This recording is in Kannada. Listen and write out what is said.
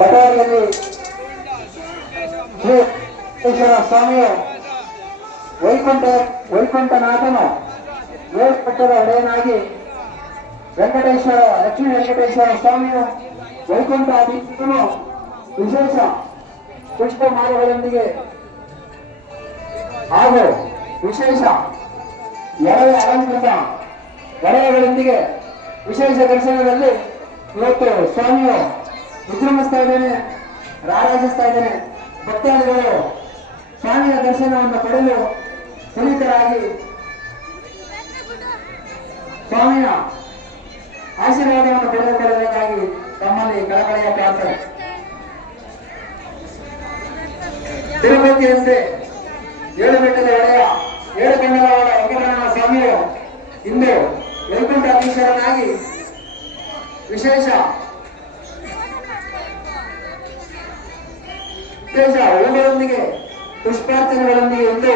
ಬಟವಾರಿಯಲ್ಲಿ ಶ್ರೀ ಸ್ವಾಮಿಯು ವೈಕುಂಠನಾಥನು ಮೇಲ್ಪಟ್ಟದ ಒಡೆಯನಾಗಿ ಲಕ್ಷ್ಮೀ ವೆಂಕಟೇಶ್ವರ ಸ್ವಾಮಿಯು ವೈಕುಂಠಾಧೀಶನು ವಿಶೇಷ ಪುಷ್ಪ ಮಾಲೆಗಳೊಂದಿಗೆ ಹಾಗೂ ವಿಶೇಷ ಎಳೆಯ ಅಲಂಕೃತ ಒಡೆಯಗಳೊಂದಿಗೆ ವಿಶೇಷ ದರ್ಶನದಲ್ಲಿ ಇವತ್ತು ಸ್ವಾಮಿಯು ವಿಜೃಂಭಿಸ್ತಾ ಇದ್ದೇನೆ, ರಾರಾಜಿಸ್ತಾ ಇದ್ದೇನೆ. ಭಕ್ತಾದಿಗಳು ಸ್ವಾಮಿಯ ದರ್ಶನವನ್ನು ಪಡೆದು ಪುನೀತರಾಗಿ ಸ್ವಾಮಿಯ ಆಶೀರ್ವಾದವನ್ನು ಪಡೆದುಕೊಳ್ಳಬೇಕಾಗಿ ತಮ್ಮಲ್ಲಿ ಕಳಕಳಿಯ ಪ್ರಾರ್ಥನೆ. ತಿರುಪತಿಯಂತೆ ಏಳು ಬೆಟ್ಟದ ಒಡೆಯ ಏಳು ಕಣ್ಣಗಳ ವೆಂಕಟರಮಣ ಸ್ವಾಮಿಯು ಇಂದು ವೈಕುಂಠಾಧೀಶರನಾಗಿ ವಿಶೇಷ ಹೂಗಳೊಂದಿಗೆ ಪುಷ್ಪಾರ್ಚನೆಗಳೊಂದಿಗೆ ಇಂದು